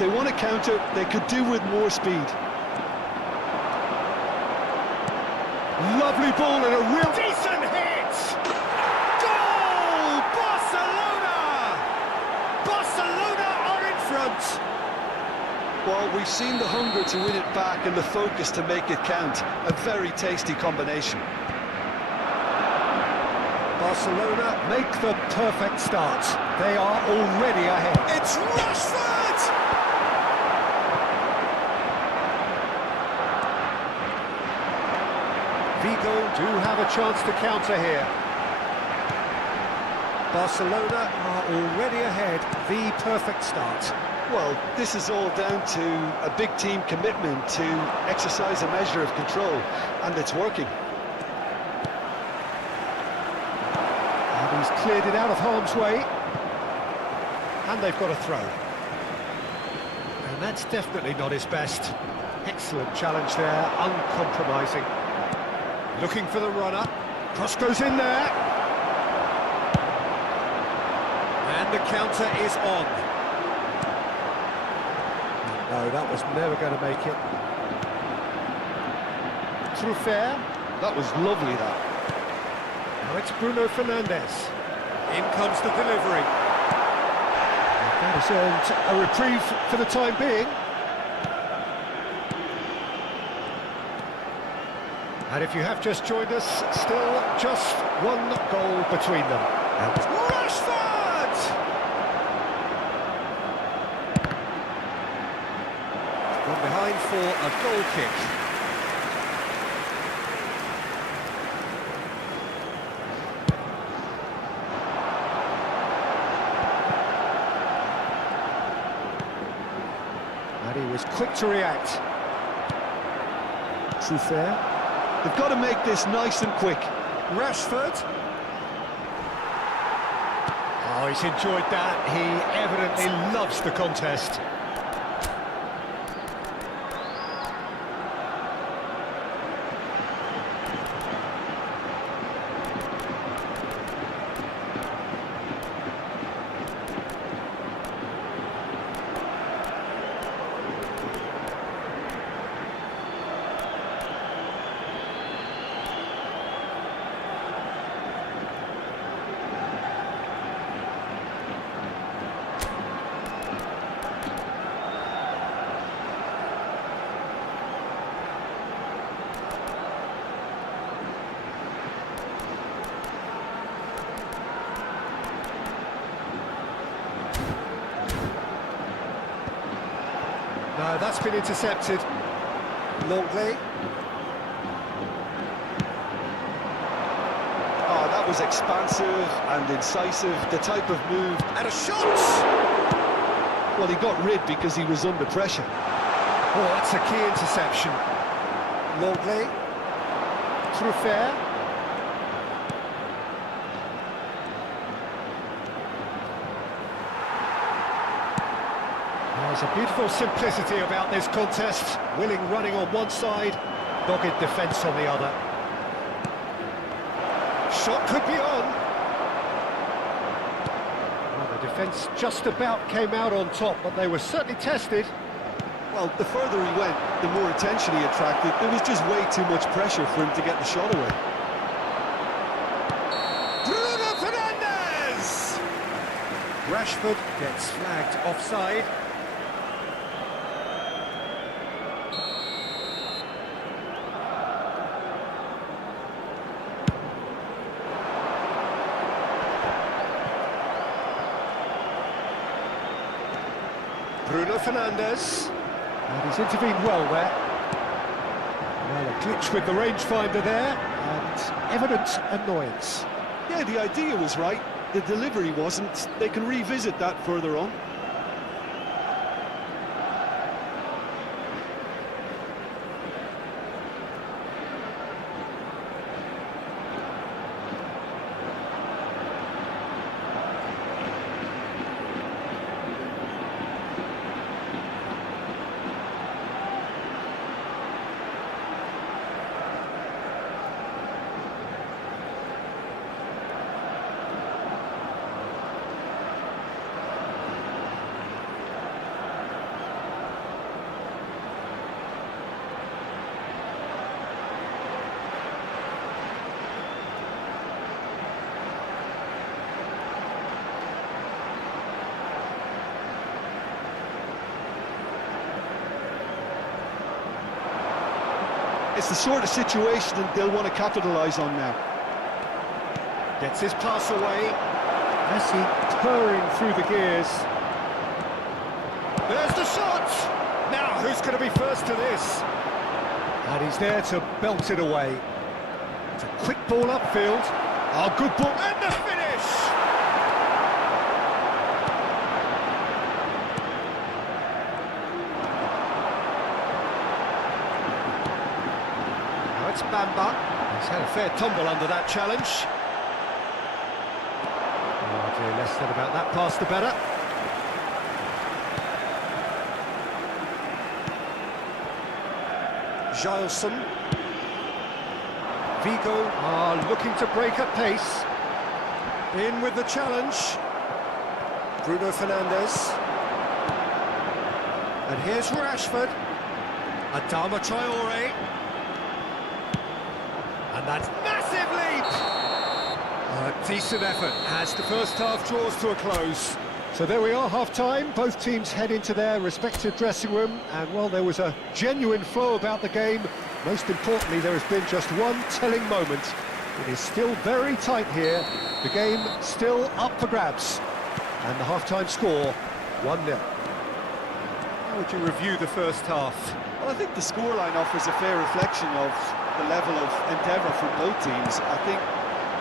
they want to counter, they could do with more speed. Lovely ball and a real... Decent hit! Goal! Barcelona! Barcelona are in front! Well, we've seen the hunger to win it back and the focus to make it count. A very tasty combination. Barcelona make the perfect start. They are already ahead. It's Rashford! Vigo do have a chance to counter here. Barcelona are already ahead. The perfect start. Well, this is all down to a big team commitment to exercise a measure of control, and it's working. And he's cleared it out of harm's way. And they've got a throw. And that's definitely not his best. Excellent challenge there, uncompromising. Looking for the runner. Cross goes in there. And the counter is on. No, that was never going to make it. Through fair. That was lovely, that. Now it's Bruno Fernandes. In comes the delivery. That has earned a reprieve for the time being. And if you have just joined us, still just one goal between them. And Rashford! Gone behind for a goal kick. And he was quick to react. True fair. They've got to make this nice and quick. Rashford. Oh, he's enjoyed that. He evidently loves the contest. No, that's been intercepted. Longley. Oh, that was expansive and incisive, the type of move. And a shot! Well, he got rid because he was under pressure. Oh, that's a key interception. Longley. Through fair. There's a beautiful simplicity about this contest. Willing running on one side, dogged defence on the other. Shot could be on. Well, the defence just about came out on top, but they were certainly tested. Well, the further he went, the more attention he attracted. There was just way too much pressure for him to get the shot away. Bruno Fernandes! Rashford gets flagged offside. Bruno Fernandes, and he's intervened well there. Well, a glitch with the rangefinder there, and evident annoyance. Yeah, the idea was right, the delivery wasn't. They can revisit that further on. it's the sort of situation that they'll want to capitalise on now. Gets his pass away. Messi purring through the gears. There's the shot! Now, who's going to be first to this? And he's there to belt it away. It's a quick ball upfield. Oh, good ball. And the finish! Now it's Bamba. He's had a fair tumble under that challenge. Oh dear, less said about that pass, the better. Gileson. Vigo are looking to break at pace. In with the challenge. Bruno Fernandes. And here's Rashford. Adama Traore. And that's massive leap! A decent effort as the first half draws to a close. So there we are, half-time. Both teams head into their respective dressing room, and while there was a genuine flow about the game, most importantly, there has been just one telling moment. It is still very tight here. The game still up for grabs. And the half-time score, 1-0. How would you review the first half? Well, I think the scoreline offers a fair reflection of the level of endeavour from both teams. I think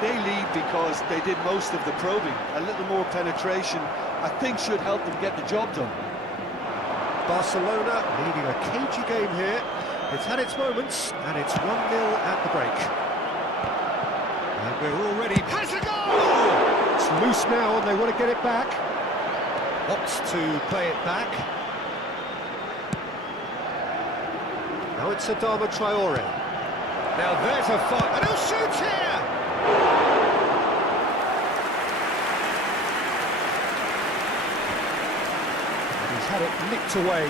they lead because they did most of the probing. A little more penetration, I think, should help them get the job done. Barcelona leading a cagey game here. It's had its moments, and it's 1-0 at the break. And we're already... Has a goal! It's loose now, and they want to get it back. Opts to play it back. Now it's Adama Traore. Now there's a fight, and he'll shoot here! And he's had it nicked away.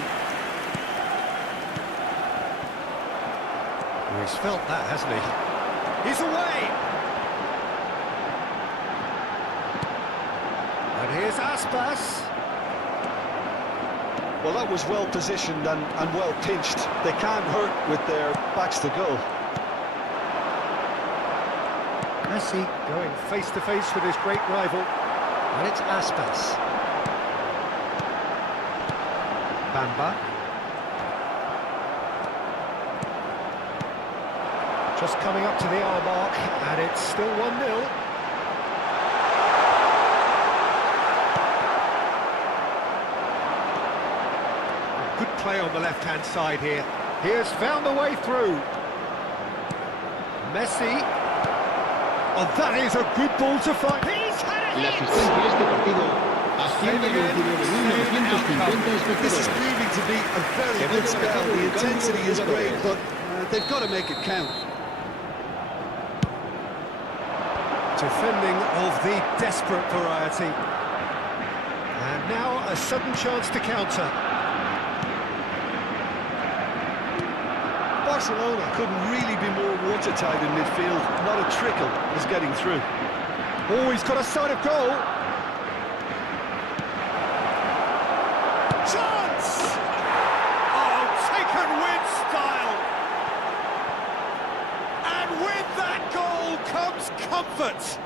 Well, he's felt that, hasn't he? He's away! And here's Aspas. Well, that was well positioned and well pinched. They can't hurt with their backs to goal. Messi going face-to-face with his great rival. And it's Aspas. Bamba. Just coming up to the hour mark, and it's still 1-0. Good play on the left-hand side here. He has found the way through. Messi. Oh, that is a good ball to fight. He's had it! La asistencia a este partido asciende a 29.950 This is espectadores. proving to be a very good spell. The intensity is great, but they've got to make it count. Defending of the desperate variety. And now a sudden chance to counter. Barcelona couldn't really be more watertight in midfield. Not a trickle is getting through. Oh, he's got a sight of goal. Chance! Oh, taken with style. And with that goal comes comfort.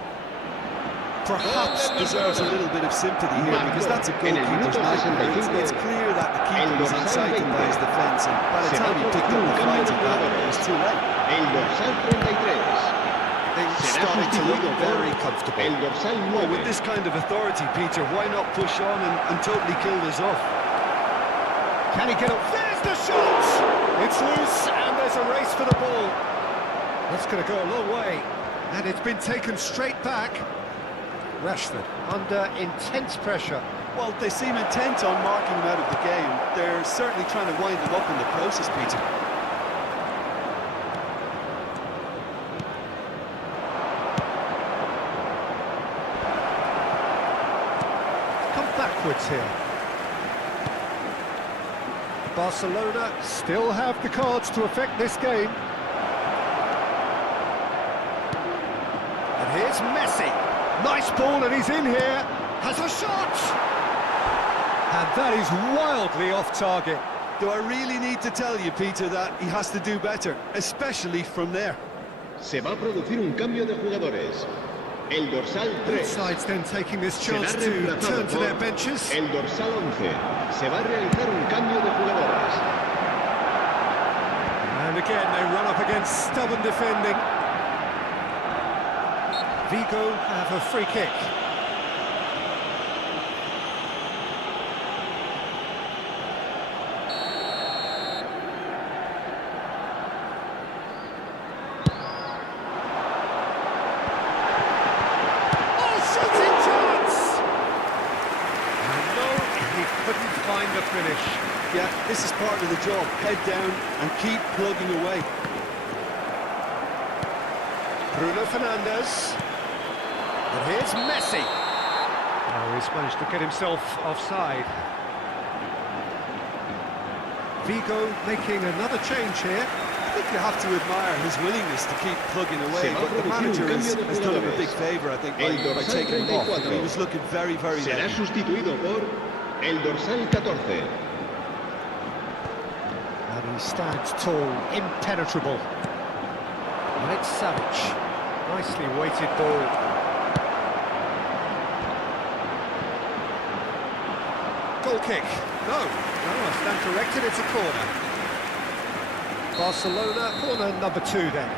Perhaps deserves a little bit of sympathy here, because that's a goalkeeper's nightmare. It's clear that the keeper was incited by his defence, and by the time he picked up the fight at that, it was too late. El dorsal 33. Things Será starting to look sustituido very por comfortable. el dorsal Well, with 9. this kind of authority, Peter, why not push on and totally kill this off? Can he get up? There's the shot! It's loose, and there's a race for the ball. That's going to go a long way. And it's been taken straight back. Rashford under intense pressure. Well, they seem intent on marking him out of the game. They're certainly trying to wind him up in the process, Peter. Come backwards here. Barcelona still have the cards to affect this game. And here's Messi. Nice ball, and he's in here. Has a shot! And that is wildly off target. Do I really need to tell you, Peter, that he has to do better, especially from there? Se va a producir un cambio de jugadores. El dorsal Both 3 sides then taking this chance será to reemplazado turn to their por benches. el dorsal 11. Se va a realizar un cambio de jugadores. And again, they run up against stubborn defending. Vigo have a free kick. Couldn't find the finish. Yeah, this is part of the job. Head down and keep plugging away. Bruno Fernandes. And here's Messi. Oh, he's managed to get himself offside. Vigo making another change here. I think you have to admire his willingness to keep plugging away, but the manager has done him a big favour, I think, by taking him off. You know, he was looking very, very Será ready. sustituido por el dorsal 14. And he stands tall, impenetrable. And it's Savage. Nicely weighted ball. Goal kick. No, I stand corrected, it's a corner. Barcelona, corner number 2 then.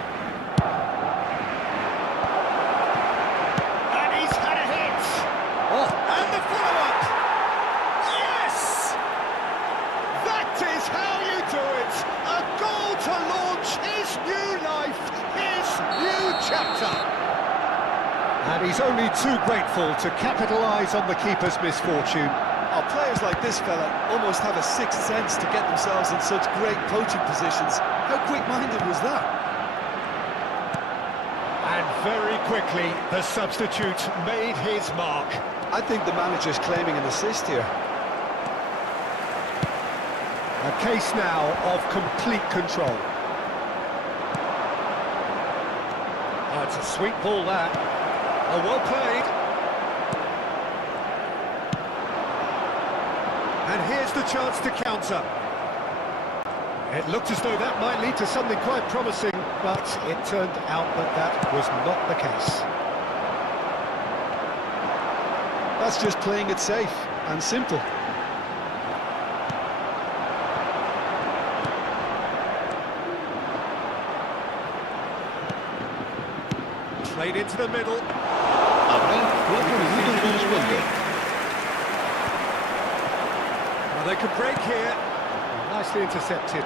And he's had a hit! Oh, and the follow-up! Yes! That is how you do it! A goal to launch his new life, his new chapter! And he's only too grateful to capitalise on the keeper's misfortune. Oh, players like this fella almost have a sixth sense to get themselves in such great coaching positions. How quick-minded was that? And very quickly, the substitute made his mark. I think the manager's claiming an assist here. A case now of complete control. Oh, it's a sweet ball, that. Oh, well played. And here's the chance to counter. It looked as though that might lead to something quite promising, but it turned out that that was not the case. That's just playing it safe and simple. Played into the middle. Habrá 4 minutos de descuento. Well, they could break here. Nicely intercepted.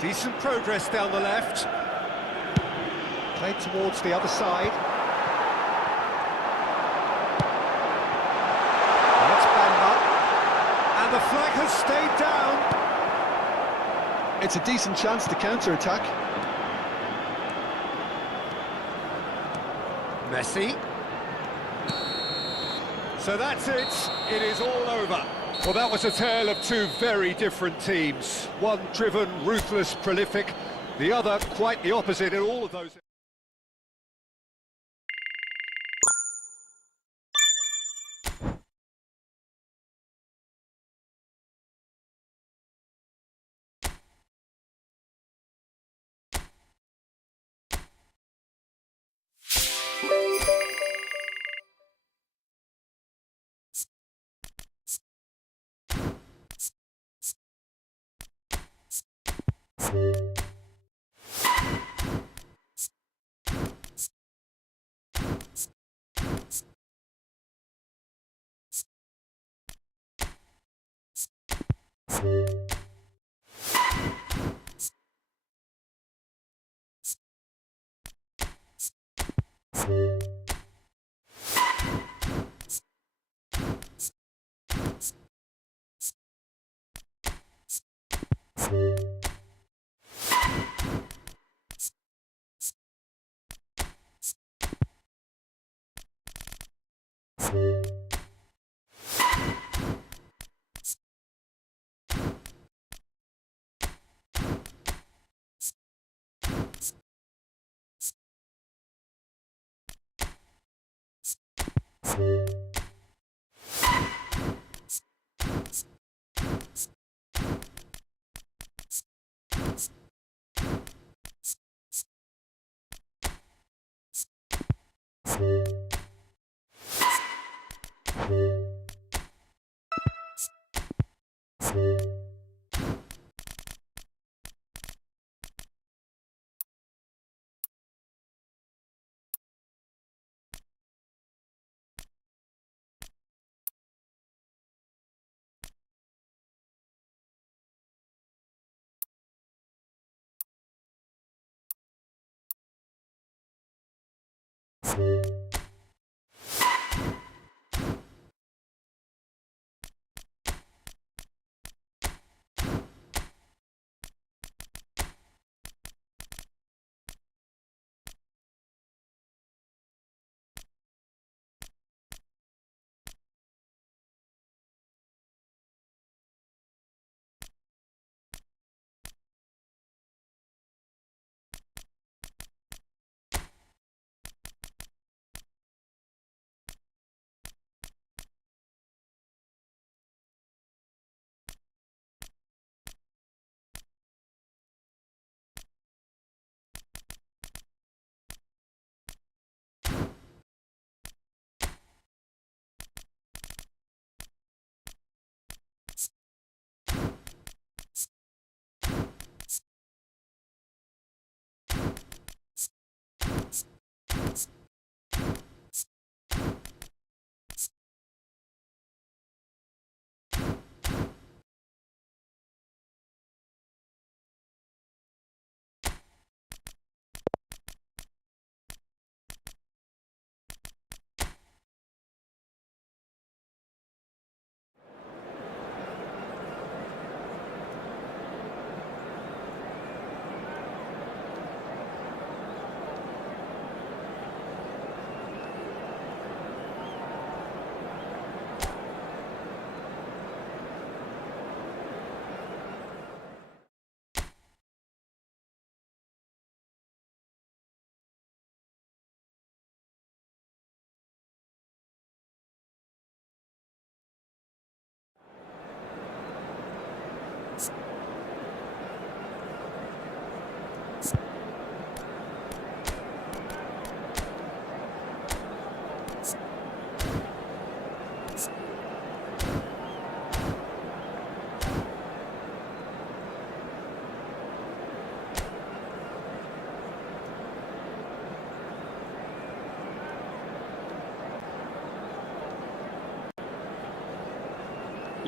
Decent progress down the left. Played towards the other side. That's Bamba. And the flag has stayed down. It's a decent chance to counter-attack. Messi. So that's it. It is all over. Well, that was a tale of two very different teams. One driven, ruthless, prolific. The other quite the opposite in all of those...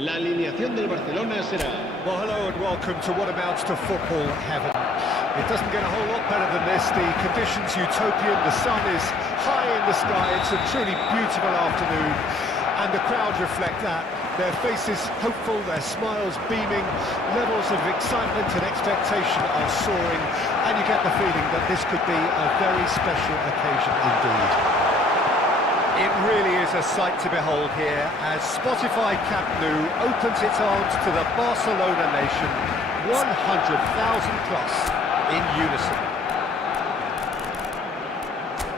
La alineación del Barcelona será... Well, hello and welcome to what amounts to football heaven. It doesn't get a whole lot better than this. The conditions utopian, the sun is high in the sky, it's a truly beautiful afternoon, and the crowd reflect that. Their faces hopeful, their smiles beaming, levels of excitement and expectation are soaring, and you get the feeling that this could be a very special occasion indeed. It really is a sight to behold here as Spotify Camp Nou opens its arms to the Barcelona nation, 100,000 plus in unison.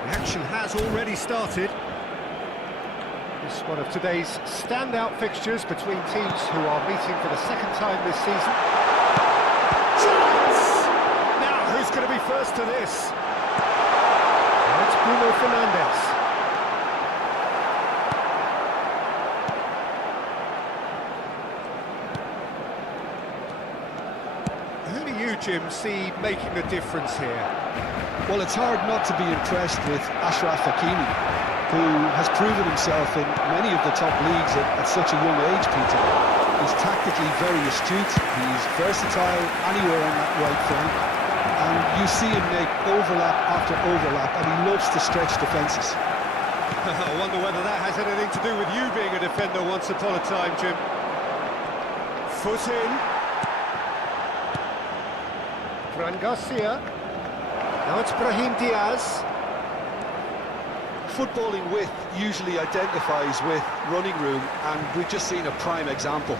The action has already started. It's one of today's standout fixtures between teams who are meeting for the second time this season. Chance! Now, who's going to be first to this? Well, it's Bruno Fernandes. Who do you, Jim, see making the difference here? Well, it's hard not to be impressed with Achraf Hakimi, who has proven himself in many of the top leagues at such a young age, Peter. He's tactically very astute, he's versatile anywhere on that right flank, and you see him make overlap after overlap, and he loves to stretch defences. I wonder whether that has anything to do with you being a defender once upon a time, Jim. Foot in. Fran Garcia. Now it's Brahim Diaz. Footballing width usually identifies with running room, and we've just seen a prime example.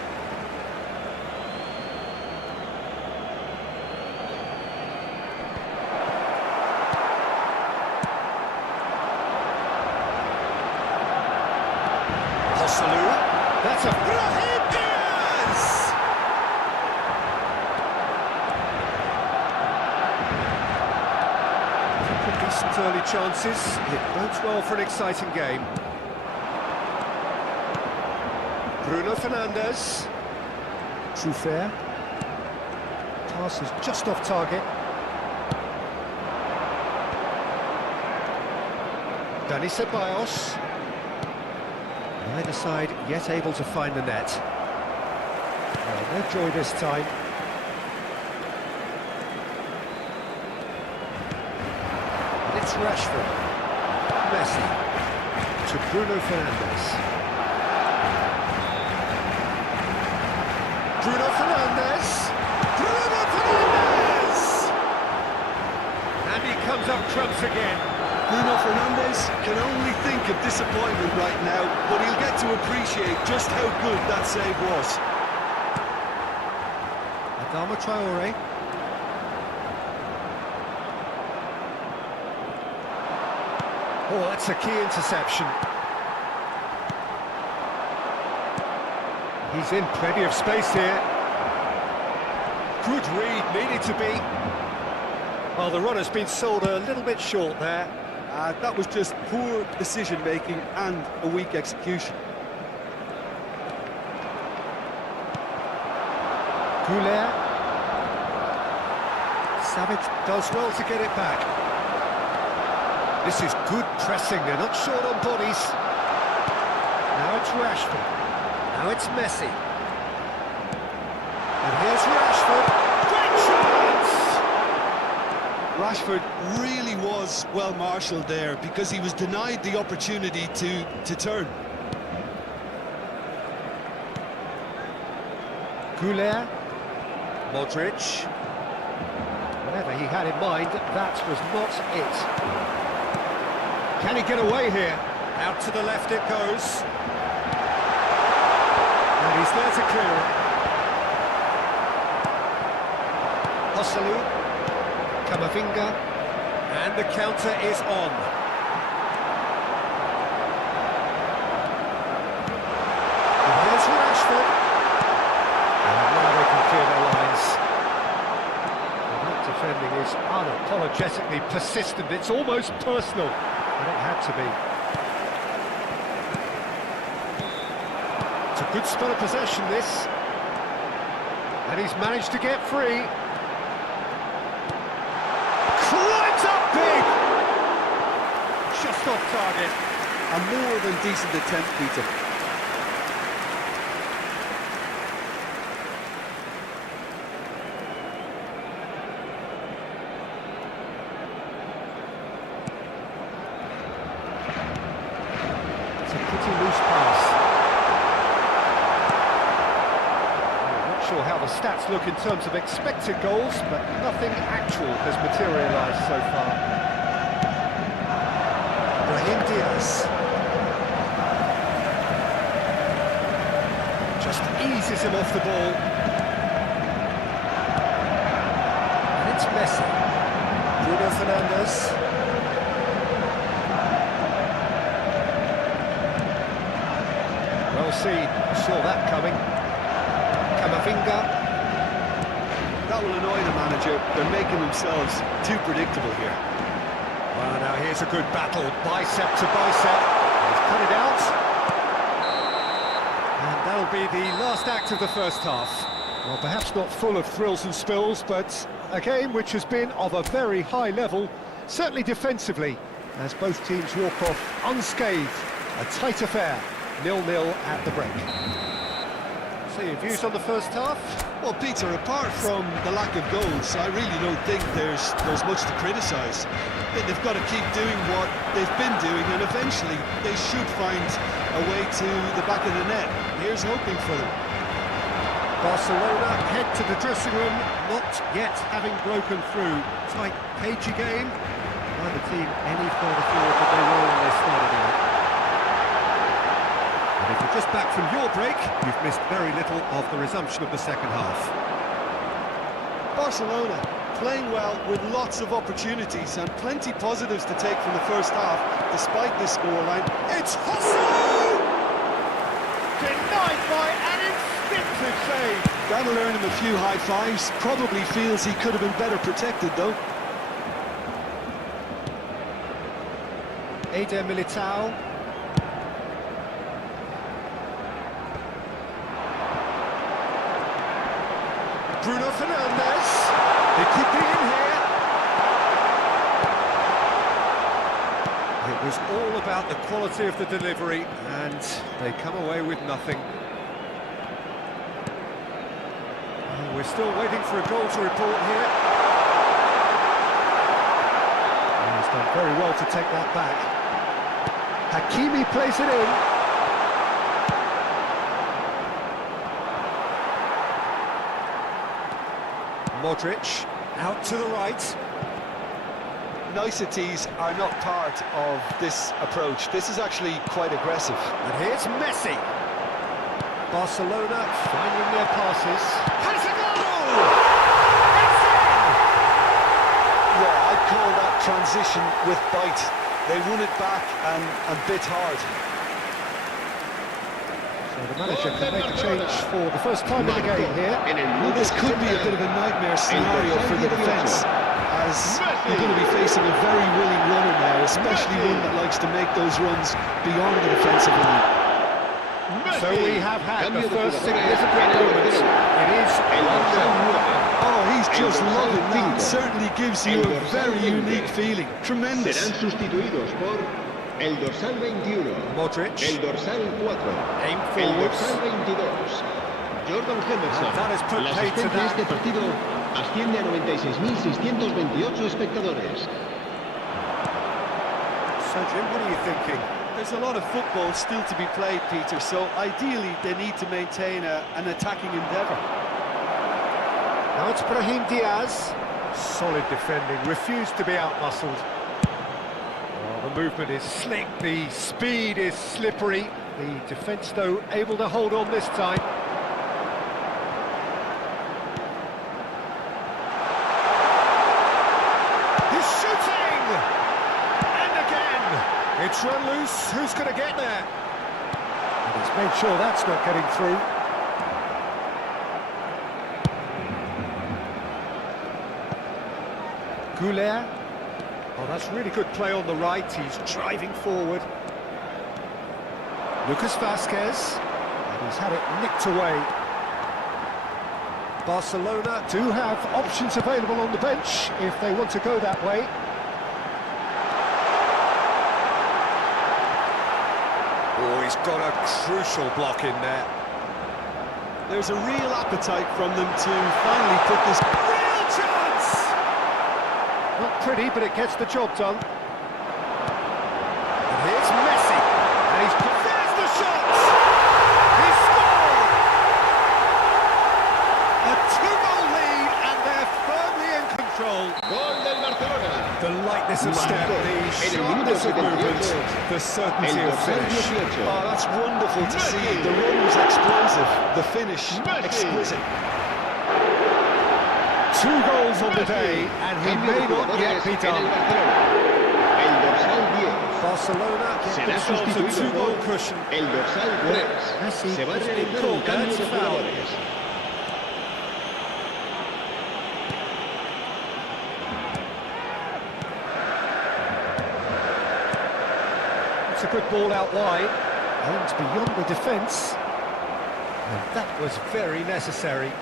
That's a Brahim Diaz! Decent early chances. It bodes well for an exciting game. Bruno Fernandes. Truffert. Pass is just off target. Dani Ceballos. Neither side yet able to find the net. Well, no joy this time. And it's Rashford. Messi. To Bruno Fernandes. Bruno Fernandes! Bruno Fernandes! And he comes up trumps again. Bruno Fernandes can only think of disappointment right now, but he'll get to appreciate just how good that save was. Adama Traore. Oh, that's a key interception. He's in plenty of space here. Good read, needed to be. Well, the runner's been sold a little bit short there. That was just poor decision-making and a weak execution. Goulet. Savic does well to get it back. This is good pressing, they're not short on bodies. Now it's Rashford. Now it's Messi. And here's Rashford. Great chance! Rashford really was well marshalled there because he was denied the opportunity to turn. Goulet. Modric. Whatever he had in mind, that was not it. Can he get away here? Out to the left it goes. And he's there to clear it. Hosselu. Camavinga. And the counter is on. And here's Rashford. And now they can clear their lines. And that defending is unapologetically persistent. It's almost personal. And it had to be. It's a good spell of possession, this. And he's managed to get free. Climbs up big! Just off target. A more than decent attempt, Peter. Pretty loose pass. I'm not sure how the stats look in terms of expected goals, but nothing actual has materialised so far. Brahim Diaz. Just eases him off the ball. And it's Messi. Bruno Fernandes. Well seen, saw that coming. Camavinga. That will annoy the manager. They're making themselves too predictable here. Well, now here's a good battle, bicep to bicep. He's cut it out. And that'll be the last act of the first half. Well, perhaps not full of thrills and spills, but a game which has been of a very high level, certainly defensively, as both teams walk off unscathed. A tight affair. 0-0 at the break. So your views on the first half? Well, Peter, apart from the lack of goals, I really don't think there's much to criticise. They've got to keep doing what they've been doing, and eventually they should find a way to the back of the net. Here's hoping for them. Barcelona head to the dressing room, not yet having broken through. Tight, cagey game. Neither team any further forward than they were when they started out. And if you're just back from your break, you've missed very little of the resumption of the second half. Barcelona playing well with lots of opportunities and plenty positives to take from the first half, despite this scoreline. It's Hosselu! Denied by an instinctive save. That'll earn him a few high fives. Probably feels he could have been better protected, though. Eder Militao. Bruno Fernandes. It could be in here. It was all about the quality of the delivery, and they come away with nothing. We're still waiting for a goal to report here. He's done very well to take that back. Hakimi plays it in. Modric, out to the right. Niceties are not part of this approach. This is actually quite aggressive. And here's Messi. Barcelona finding their passes. Has a goal! It's in! Yeah, I'd call that transition with bite. They won it back and bit hard. So the manager can make a change for the first time in the game here. Well, this could be a bit of a nightmare scenario for the defence, as you're going to be facing a very willing runner now, especially one that likes to make those runs beyond the defensive line. So we have had the first significant moment. It is 1-0. Oh, he's just loving that. Certainly gives you a very unique feeling. Tremendous. Serán sustituidos por el dorsal 21, Modric, el dorsal 4, aim el forwards. dorsal 22, Jordan Henderson. That has put La paid to asistencia a that. este partido asciende a 96.628 espectadores. So Jim, what are you thinking? There's a lot of football still to be played, Peter, so ideally they need to maintain an attacking endeavour. Now it's Brahim Diaz. Solid defending, refused to be out-muscled. Oh, the movement is slick, the speed is slippery. The defence, though, able to hold on this time. He's shooting! And again! It's run loose, who's going to get there? And he's made sure that's not getting through. Goulet. Oh, that's really good play on the right. He's driving forward. Lucas Vazquez. And he's had it nicked away. Barcelona do have options available on the bench if they want to go that way. Oh, he's got a crucial block in there. There's a real appetite from them to finally put this... Real chance! Not pretty, but it gets the job done. And here's Messi. And he's... There's the shot! He's scored! A 2-goal lead, and they're firmly in control. Gol del Barcelona. The lightness of step, the sharpness of movement, the certainty of finish. Oh, that's wonderful to see. The run was explosive, the finish exquisite. 2 goals on the day, and he may not yet be done. El dorsal 10 Barcelona get será themselves a sustituido 2-goal por cushion. el dorsal 3. Messi Se va a has been realizar un called. cambio That's de a foul. jugadores. It's a good ball out wide, and beyond the defence. And that was very necessary.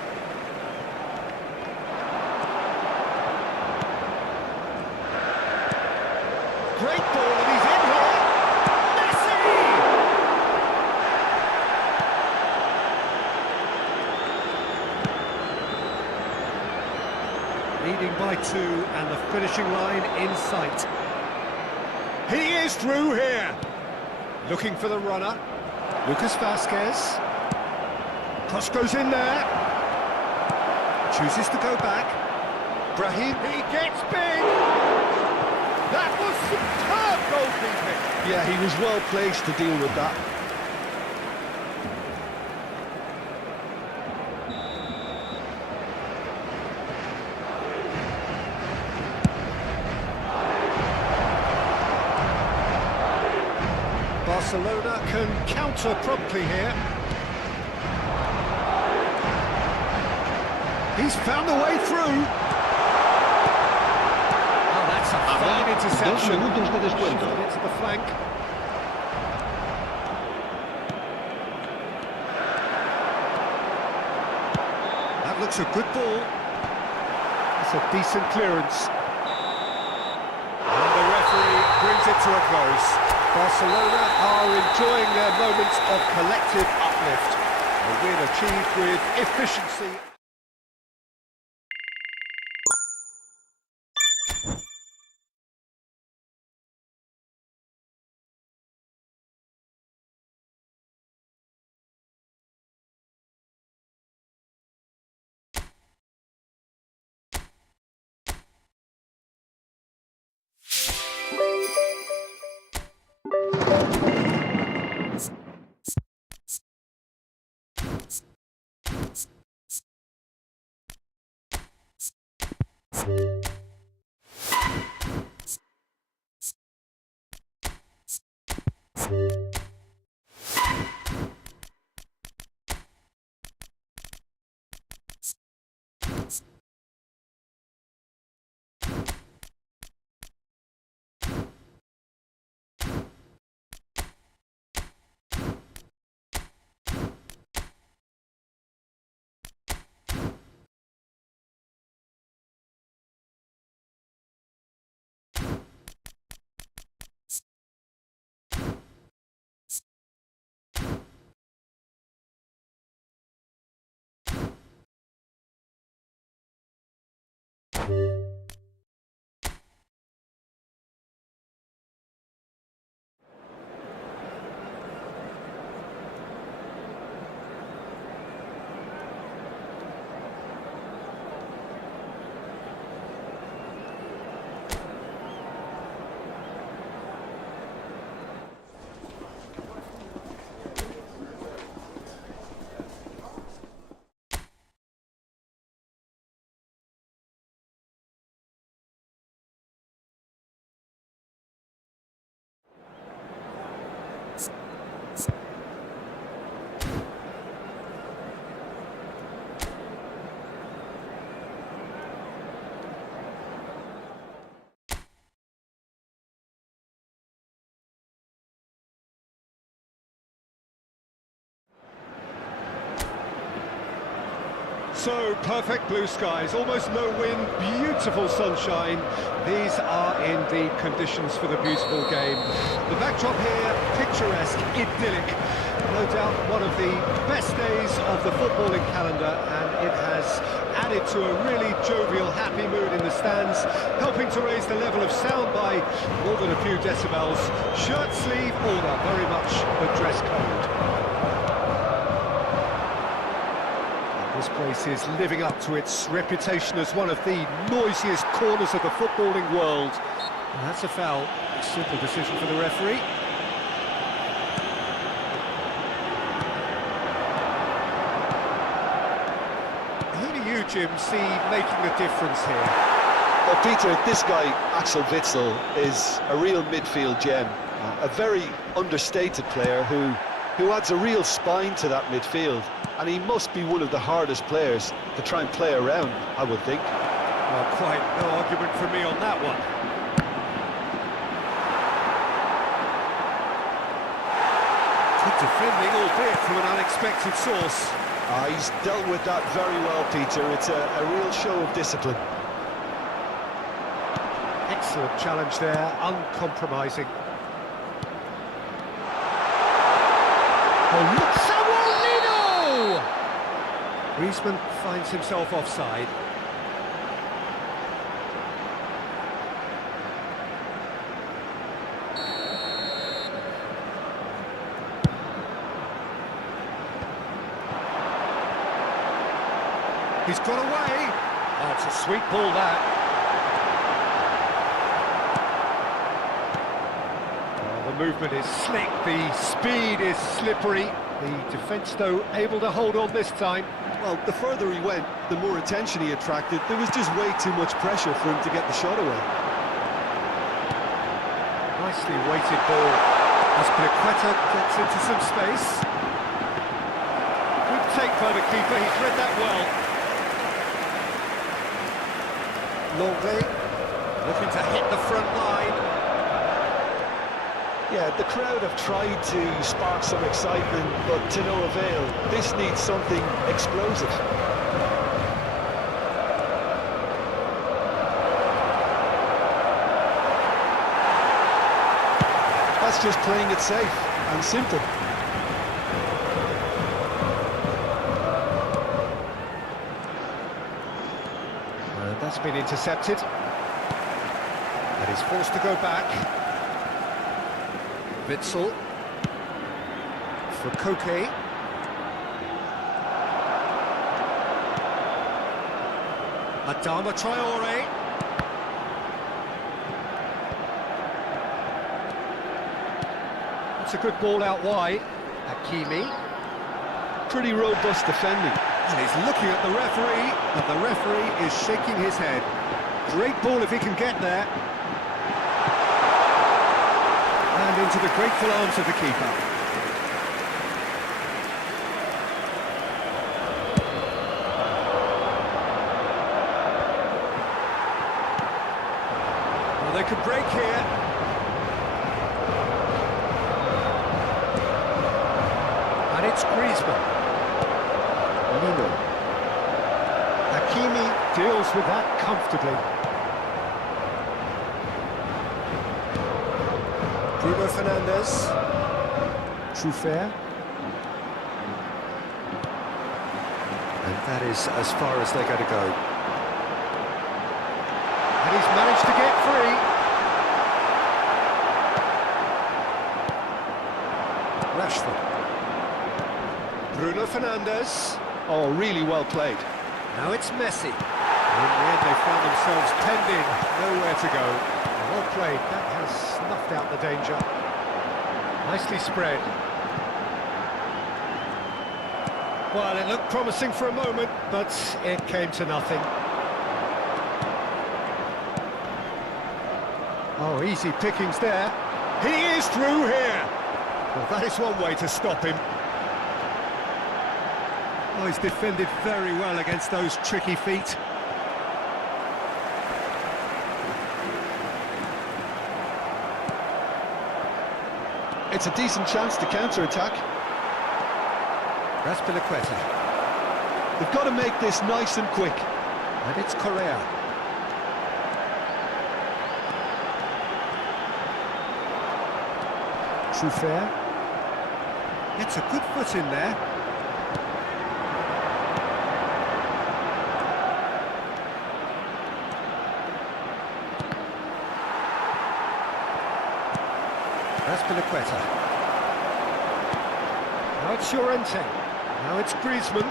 Great ball, and he's in here! Messi! Leading by 2, and the finishing line in sight. He is through here! Looking for the runner. Lucas Vazquez. Cross goes in there. Chooses to go back. Brahim, he gets big! That was superb goalkeeping! Yeah, he was well placed to deal with that. Barcelona can counter promptly here. He's found a way through. Oh, that's a fine interception. 2 minutos de descuento. Shifted it to the flank. That looks a good ball. That's a decent clearance. And the referee brings it to a close. Barcelona are enjoying their moments of collective uplift. A win achieved with efficiency. So, perfect blue skies, almost no wind, beautiful sunshine. These are in the conditions for the beautiful game. The backdrop here, picturesque, idyllic. No doubt one of the best days of the footballing calendar, and it has added to a really jovial, happy mood in the stands, helping to raise the level of sound by more than a few decibels. Shirt sleeve order, very much the dress code. This place is living up to its reputation as one of the noisiest corners of the footballing world. And that's a foul. Simple decision for the referee. Who do you, Jim, see making the difference here? Well, Peter, this guy, Axel Witsel, is a real midfield gem. A very understated player who adds a real spine to that midfield. And he must be one of the hardest players to try and play around, I would think. Well, quite no argument from me on that one. Good defending, albeit from an unexpected source. He's dealt with that very well, Peter. It's a real show of discipline. Excellent challenge there, uncompromising. Oh, look, Griezmann finds himself offside. He's got away. Oh, it's a sweet ball, that. Oh, the movement is slick, the speed is slippery. The defence, though, able to hold on this time. Well, the further he went, the more attention he attracted. There was just way too much pressure for him to get the shot away. Nicely weighted ball. Aspilicueta gets into some space. Good take by the keeper, he's read that well. Longley looking to hit the front line. Yeah, the crowd have tried to spark some excitement, but to no avail. This needs something explosive. That's just playing it safe and simple. And that's been intercepted. And he's forced to go back. Witsel for Koke. Adama Traore. That's a good ball out wide. Hakimi. Pretty robust defending. And he's looking at the referee, and the referee is shaking his head. Great ball if he can get there. And into the grateful arms of the keeper. Well, they could break here. And it's Griezmann. Lino. Hakimi deals with that comfortably. Bruno Fernandes. Truffert. And that is as far as they're going to go. And he's managed to get free. Rashford. Bruno Fernandes. Oh, really well played. Now it's Messi. In the end, they found themselves penned in, nowhere to go. Well played, that has snuffed out the danger. Nicely spread. Well, it looked promising for a moment, but it came to nothing. Oh, easy pickings there. He is through here. Well, that is one way to stop him. Oh, he's defended very well against those tricky feet. It's a decent chance to counter-attack. That's Piliqueta. They've got to make this nice and quick. And it's Correa. Truffert. Gets a good foot in there. That's Piliqueta. Now it's Llorente. Now it's Griezmann.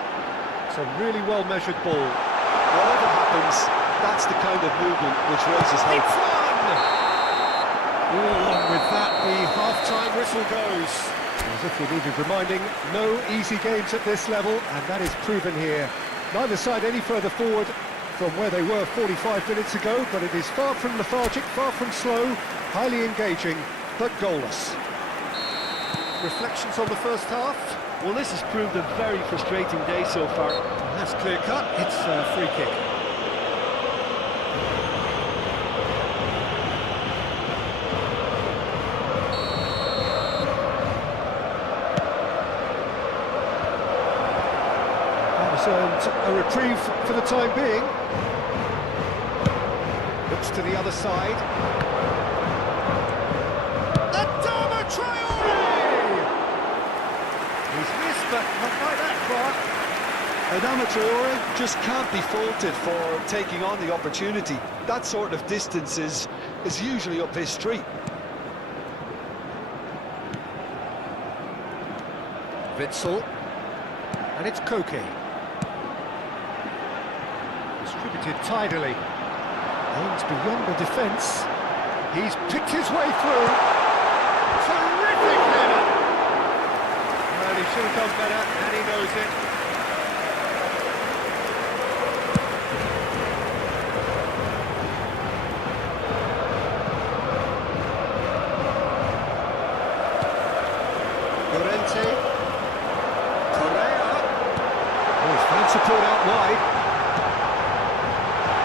It's a really well-measured ball. Whatever happens, that's the kind of movement which raises hope. It's one! Oh, and with that, the half-time whistle goes. As if we needed reminding, no easy games at this level, and that is proven here. Neither side any further forward from where they were 45 minutes ago, but it is far from lethargic, far from slow, highly engaging, but goalless. Reflections on the first half? Well, this has proved a very frustrating day so far. That's clear cut, it's a free kick. That was earned a reprieve for the time being. Looks to the other side. But not by that far. Adama Traore just can't be faulted for taking on the opportunity. That sort of distance is usually up his street. Witsel. And it's Koke. Distributed tidily. Aims beyond the defence. He's picked his way through. Terrific header! Well, he should have done better, and he knows it. Llorente. Correa. Oh, fan support out wide.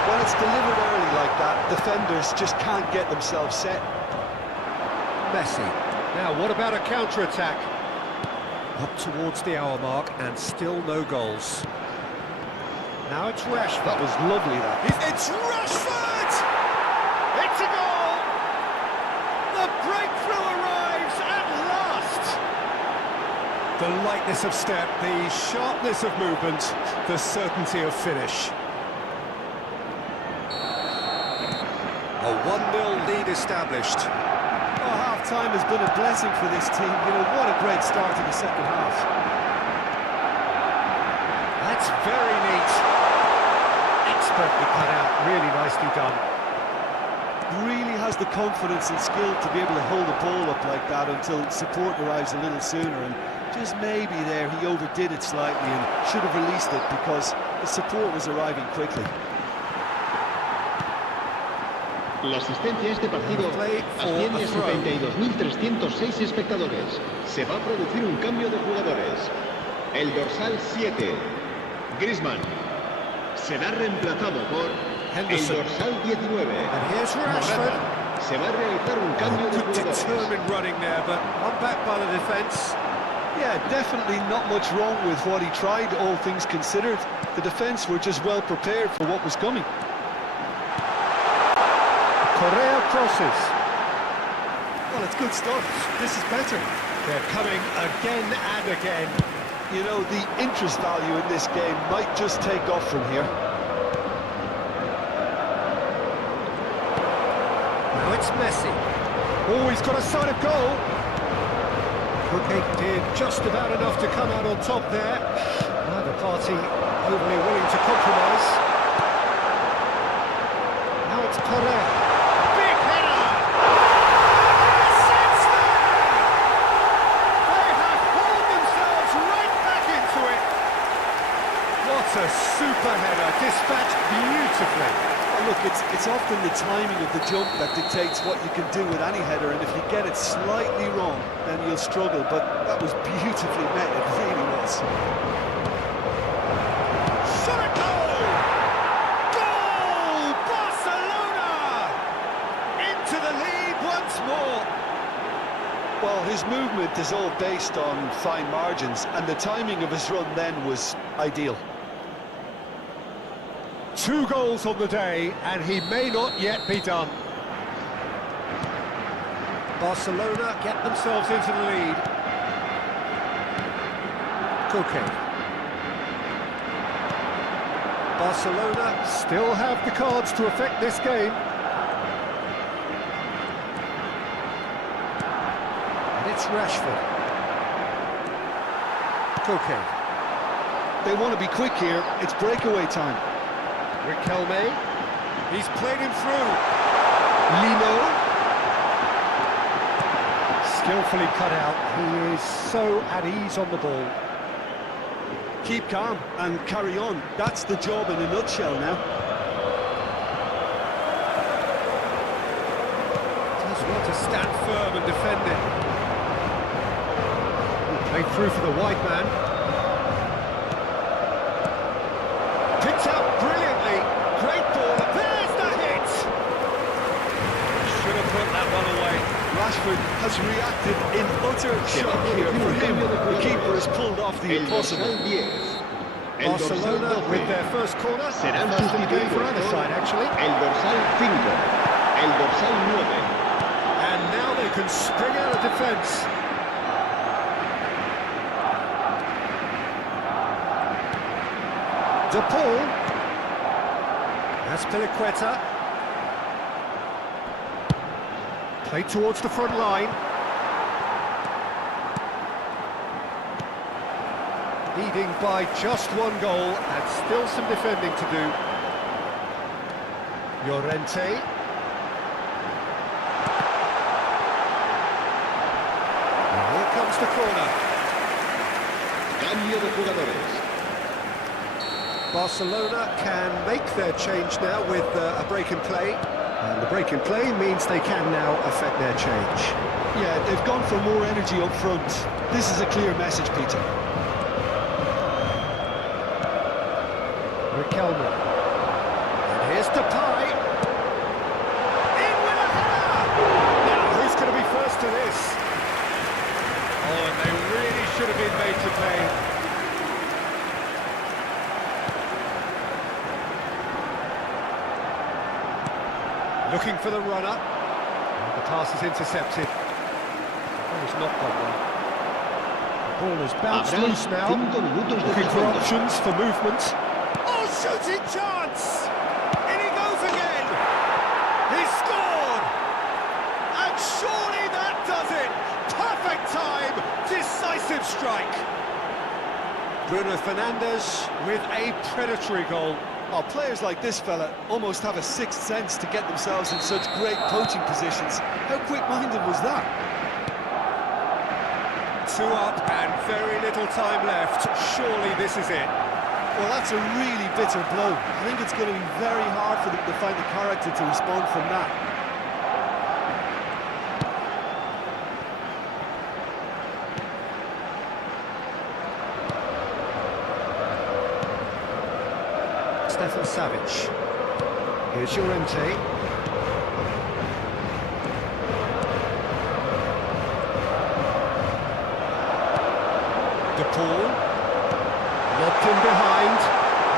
When it's delivered early like that, defenders just can't get themselves set. Messi. Now, what about a counter-attack? Up towards the hour mark, and still no goals. Now it's Rashford. That was lovely, that. It's Rashford! It's a goal! The breakthrough arrives at last! The lightness of step, the sharpness of movement, the certainty of finish. A 1-0 lead established. Oh, half-time has been a blessing for this team. You know, what a great start to the second half. That's very neat. Expertly cut out, really nicely done. Really has the confidence and skill to be able to hold the ball up like that until support arrives a little sooner, and just maybe there he overdid it slightly and should have released it because the support was arriving quickly. La asistencia a este partido asciende a 72.306 espectadores. Se va a producir un cambio de jugadores. El dorsal 7, Griezmann, será reemplazado por Henderson. el dorsal 19. And here's Rashford. Se va a realizar un cambio de Good jugadores. determined running there, but one back by the defence. Yeah, definitely not much wrong with what he tried, all things considered. The defence were just well prepared for what was coming. Correa crosses. Well, it's good stuff. This is better. They're coming again and again. You know, the interest value in this game might just take off from here. Now it's Messi. Oh, he's got a sight of goal. Koke did just about enough to come out on top there. Neither party overly willing to compromise. Now it's Correa. Big header! Sets there! They have hauled themselves right back into it. What a super header, dispatched beautifully. Oh, look, it's often the timing of the jump that dictates what you can do with any header, and if you get it slightly wrong, then you'll struggle, but that was beautifully met, it really was. Shot at goal! Goal! Barcelona! Into the lead once more. Well, his movement is all based on fine margins, and the timing of his run then was ideal. 2 goals on the day, and he may not yet be done. Barcelona get themselves into the lead. Koke. Barcelona still have the cards to affect this game. And it's Rashford. Koke. They want to be quick here, it's breakaway time. Riquelme. He's played him through. Lino. Skillfully cut out. He is so at ease on the ball. Keep calm and carry on. That's the job in a nutshell now. Does want to stand firm and defend it. Played through for the wide man. Picked up brilliantly. Great ball. There's the hit. Should have put that one away. Rashford has reacted in utter shock here. For him, the keeper has pulled off the El impossible. dorsal 10. El dorsal Barcelona 12. with their first corner. Serán First in the game for sustituidos either por side, actually. el dorsal 5, el dorsal 9. And now they can spring out of defence. De Paul. That's Piliqueta. Played towards the front line. Leading by just 1 goal and still some defending to do. Llorente. And here comes the corner. Cambio de jugadores. Barcelona can make their change now with a break in play. And the break in play means they can now affect their change. Yeah, they've gone for more energy up front. This is a clear message, Peter. Riquelme. And here's Depay. In with a header! Now, who's going to be first to this? Oh, and they really should have been made to pay. Looking for the runner. And the pass is intercepted. Oh, he's not got one. The ball has bounced Habrá loose now. 5 minutos de Looking for descuento. options for movement. Oh, shooting chance! In he goes again! He scored! And surely that does it! Perfect time! Decisive strike! Bruno Fernandes with a predatory goal. Oh, players like this fella almost have a sixth sense to get themselves in such great coaching positions. How quick-minded was that? 2 up and very little time left. Surely this is it. Well, that's a really bitter blow. I think it's going to be very hard for them to find the character to respond from that. Stefan Savic. Here's Llorente. De Paul. Lobbed in behind.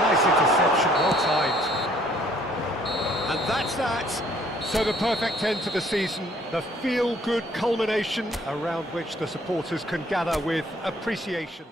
Nice interception, well timed. And that's that. So the perfect end to the season, the feel-good culmination around which the supporters can gather with appreciation.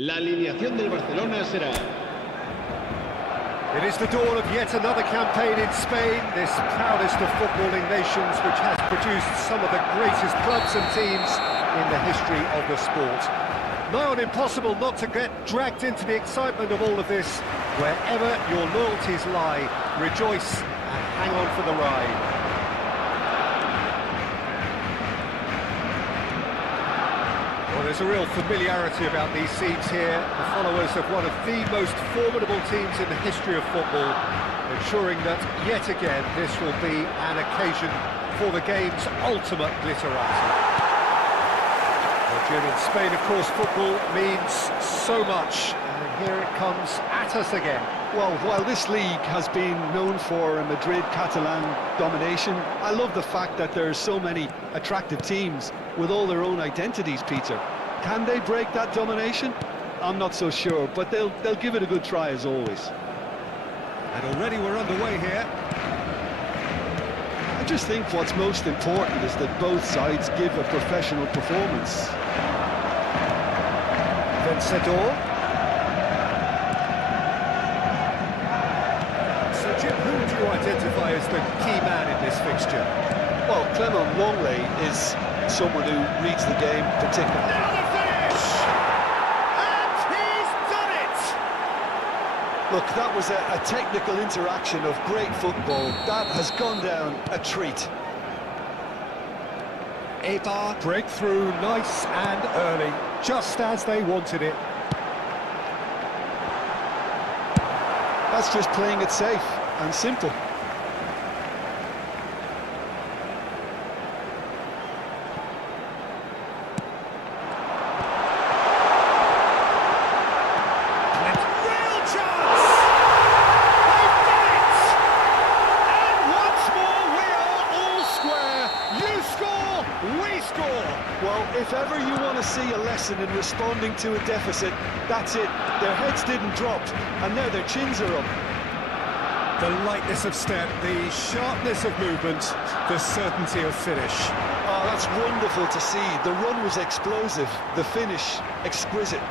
La alineación del Barcelona será... It is the dawn of yet another campaign in Spain, this proudest of footballing nations, which has produced some of the greatest clubs and teams in the history of the sport. Nigh on impossible not to get dragged into the excitement of all of this. Wherever your loyalties lie, rejoice and hang on for the ride. Well, there's a real familiarity about these scenes here, the followers of one of the most formidable teams in the history of football, ensuring that, yet again, this will be an occasion for the game's ultimate glitterati. Well, Jim, in Spain, of course, football means so much, and here it comes at us again. Well, while this league has been known for a Madrid-Catalan domination, I love the fact that there are so many attractive teams with all their own identities, Peter. Can they break that domination? I'm not so sure, but they'll give it a good try as always. And already we're underway here. I just think what's most important is that both sides give a professional performance. Vencedor. So Jim, who would you identify as the key man in this fixture? Well, Clement Longley is someone who reads the game particularly. Now the finish! And he's done it! Look, that was a technical interaction of great football. That has gone down a treat. Ebar, breakthrough, nice and early, just as they wanted it. That's just playing it safe and simple. Well, if ever you want to see a lesson in responding to a deficit, that's it. Their heads didn't drop, and now their chins are up. The lightness of step, the sharpness of movement, the certainty of finish. Oh, that's wonderful to see. The run was explosive, the finish exquisite.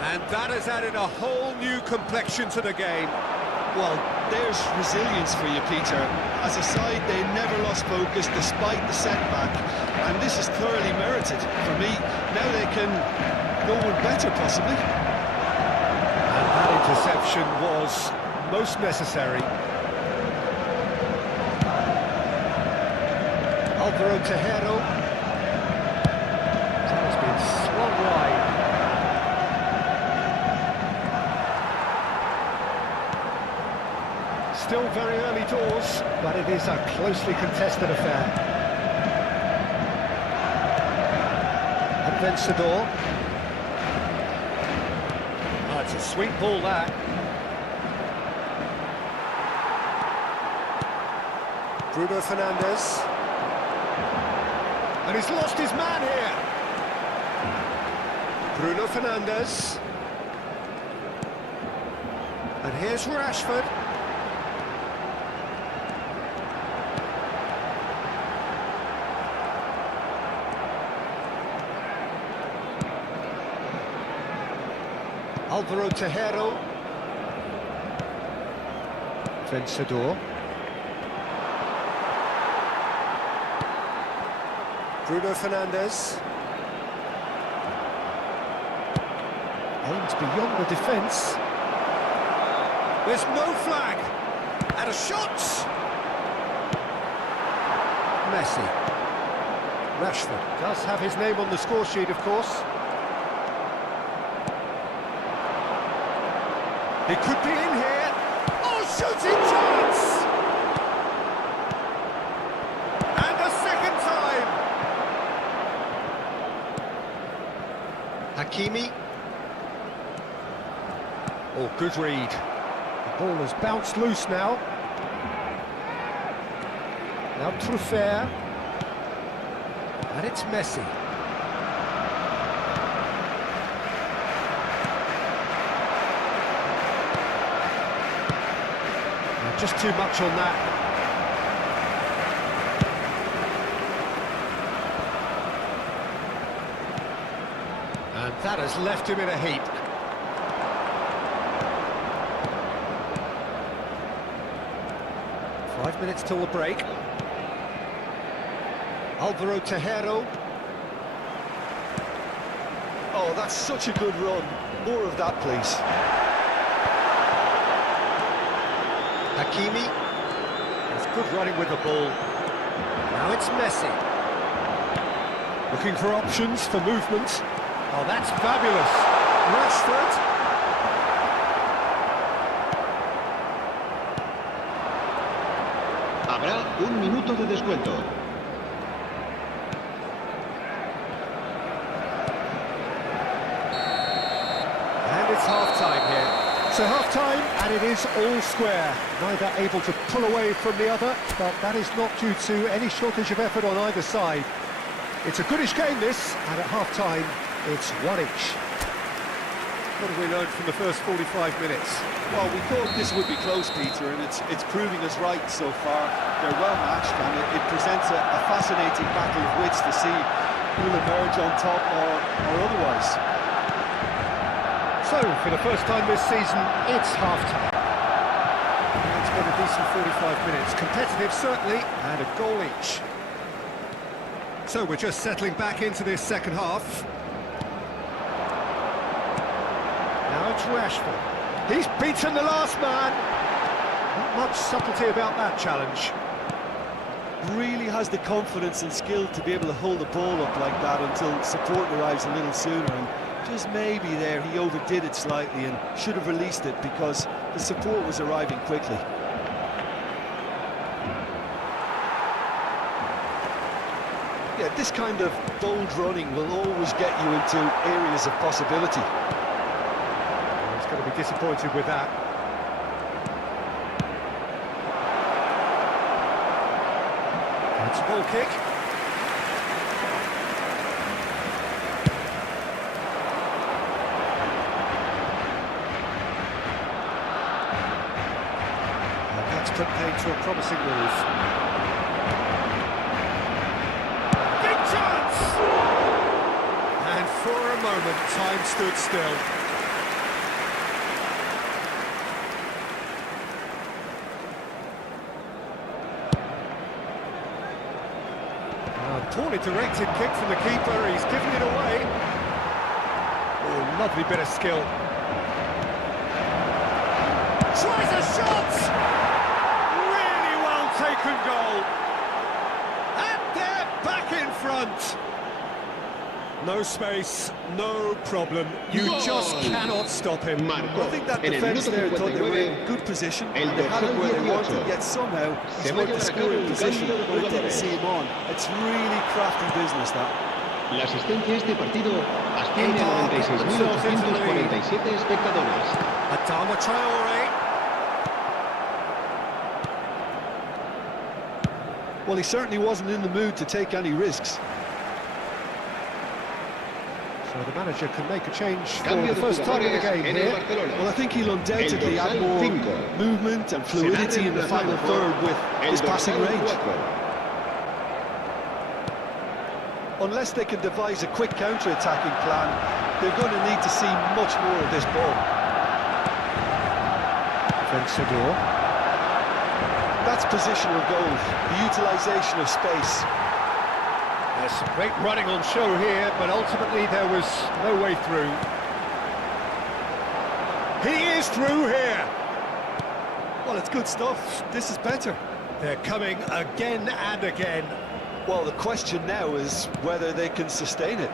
And that has added a whole new complexion to the game. Well, there's resilience for you, Peter. As a side, they never lost focus despite the setback, and this is thoroughly merited for me. Now they can go one better, possibly. And that interception was most necessary. Alvaro Tejero. That has been swung wide. Still very early doors, but it is a closely contested affair. And Vencedor. Oh, it's a sweet ball, that. Bruno Fernandes. And he's lost his man here. Bruno Fernandes. And here's Rashford. Alvaro Tejero. Vencedor. Bruno Fernandes. Aims beyond the defence. There's no flag. And a shot! Messi. Rashford does have his name on the score sheet, of course. It could be in here. Oh, shooting chance! And a second time. Hakimi. Oh, good read. The ball has bounced loose now. Now Truffert. And it's Messi. Just too much on that. And that has left him in a heap. Five minutes till the break. Alvaro Tejero. Oh, that's such a good run. More of that, please. Hakimi. It's good running with the ball. Now it's Messi. Looking for options for movement. Oh, that's fabulous. Rashford. Habrá un minuto de descuento. And it's half-time here. So half-time, and it is all square. Neither able to pull away from the other, but that is not due to any shortage of effort on either side. It's a goodish game, this, and at half-time, it's one each. What have we learned from the first 45 minutes? Well, we thought this would be close, Peter, and it's proving us right so far. They're well matched, and it presents a fascinating battle of wits to see who'll emerge on top or otherwise. So, for the first time this season, it's half-time. It's been a decent 45 minutes. Competitive, certainly, and a goal each. So, we're just settling back into this second half. Now it's Rashford. He's beaten the last man. Not much subtlety about that challenge. really has the confidence and skill to be able to hold the ball up like that until support arrives a little sooner, and just maybe there he overdid it slightly and should have released it because the support was arriving quickly. Yeah, this kind of bold running will always get you into areas of possibility. He's going to be disappointed with that. It's a ball kick. And that's put paid to a promising move. Big chance! And for a moment, time stood still. Poorly directed kick from the keeper, he's given it away. Oh, lovely bit of skill. Tries a shot! Really well taken goal. And they're back in front. No space, no problem. You just cannot stop him. I think that defence there thought they were in good position. They had it where they wanted, yet somehow he's worked the scoring position, but it didn't see him on. It's really crafty business, that. La asistencia a este partido asciende a 96.847 espectadores. Adama Traore. Well, he certainly wasn't in the mood to take any risks. So the manager can make a change for the first time in the game here. Well, I think he'll undoubtedly add more movement and fluidity in the final third with his passing range. Unless they can devise a quick counter-attacking plan, they're going to need to see much more of this ball. Vencedor. That's positional goal, the utilisation of space. There's some great running on show here, but ultimately there was no way through. He is through here! Well, it's good stuff. This is better. They're coming again and again. Well, the question now is whether they can sustain it.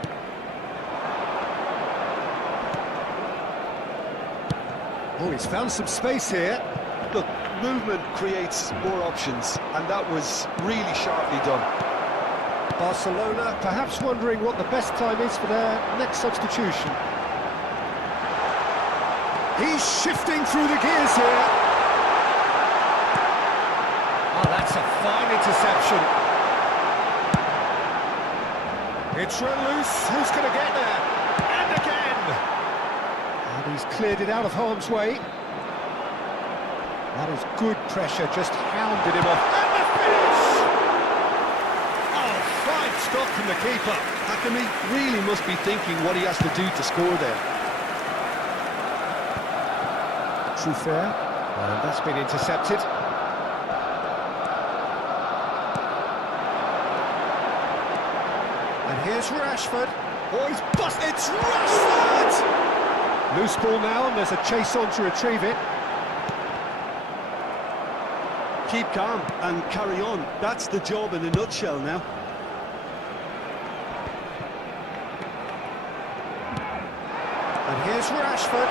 Oh, he's found some space here. Look, movement creates more options, and that was really sharply done. Barcelona perhaps wondering what the best time is for their next substitution. He's shifting through the gears here. Oh, that's a fine interception. It's run loose. Who's going to get there? And again! And he's cleared it out of harm's way. That is good pressure, just hounded him off. And the finish! Oh, fine stop from the keeper. Hakimi really must be thinking what he has to do to score there. True fair. And that's been intercepted. And here's Rashford. Oh, he's busted. It's Rashford! Loose ball now, and there's a chase on to retrieve it. Keep calm and carry on. That's the job in a nutshell now. And here's Rashford.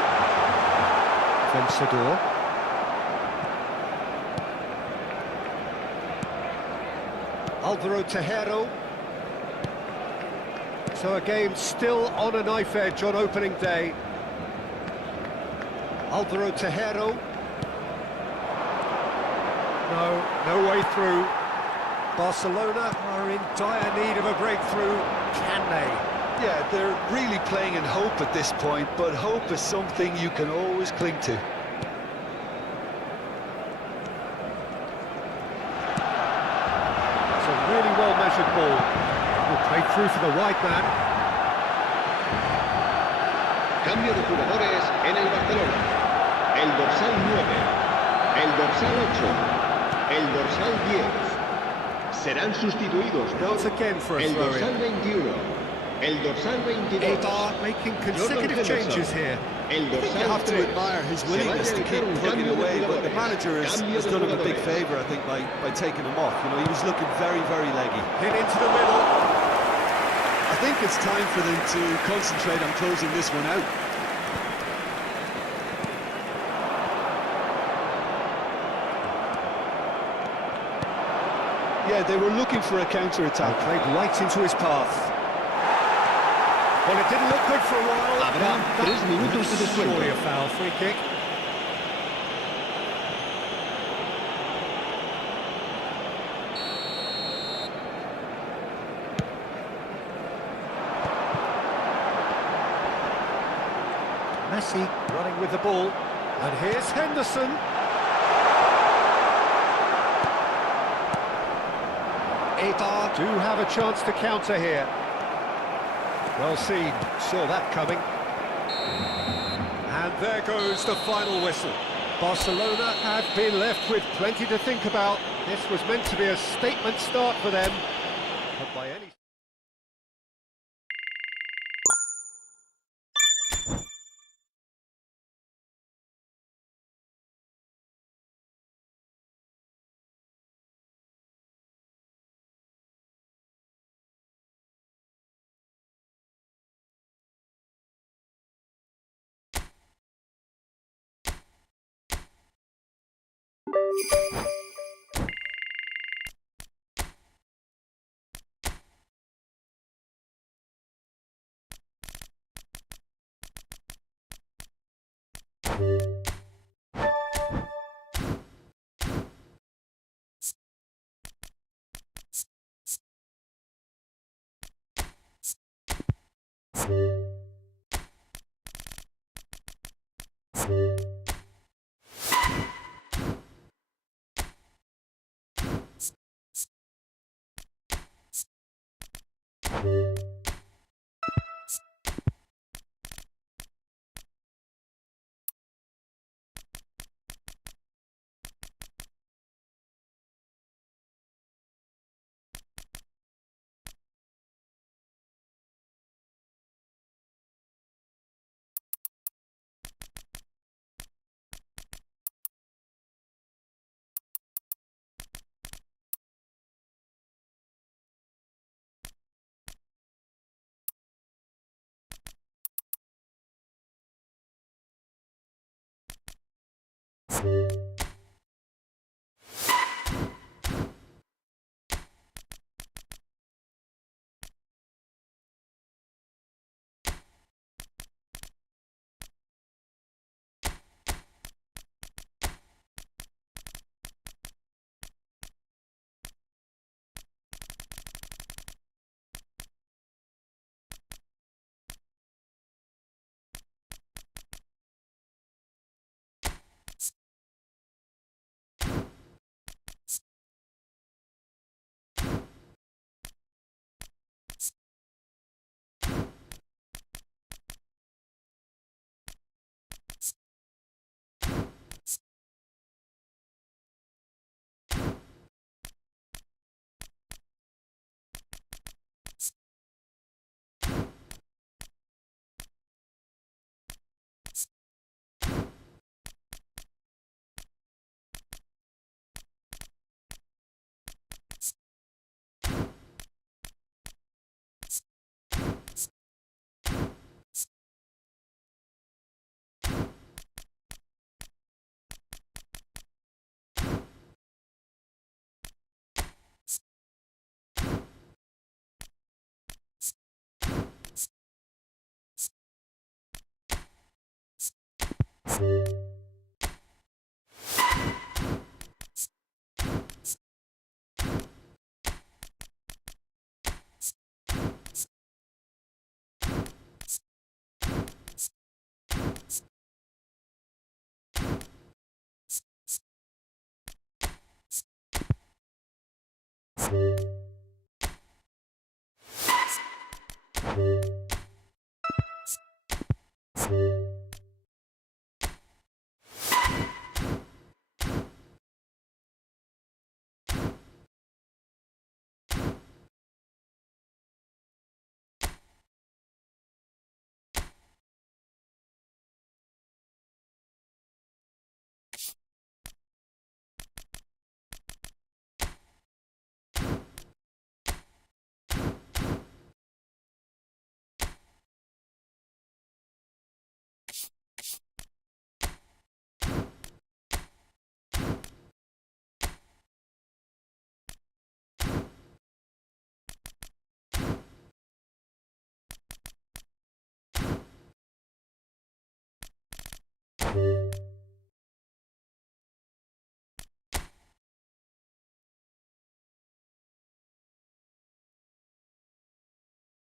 Vencedor. Alvaro Tejero. So a game still on a knife edge on opening day. Alvaro Tejero. No way through. Barcelona are in dire need of a breakthrough. Can they? Yeah, they're really playing in hope at this point, but hope is something you can always cling to. It's a really well-measured ball. Will play through for the wide man. Cambio de jugadores en el Barcelona. El dorsal 9, el dorsal 8, el dorsal 10. Serán sustituidos por Once again for a el throw-in. dorsal 21, El dorsal 22. Eibar making consecutive changes here. El I think you dorsal have to 3. admire his Se va a willingness to keep realizar un plugging cambio de away, but the jugadores. manager Cambio has de done him a big jugadores. favour, I think, by taking him off. You know, he was looking very, very leggy. Hit into the middle. I think it's time for them to concentrate on closing this one out. Yeah, they were looking for a counter-attack. Played right into his path. Well, it didn't look good for a while. Habrá 3 minutos de descuento. Surely a foul, free kick. Messi running with the ball. And here's Henderson. Eibar do have a chance to counter here. Well seen, saw that coming. And there goes the final whistle. Barcelona have been left with plenty to think about. This was meant to be a statement start for them. But by any...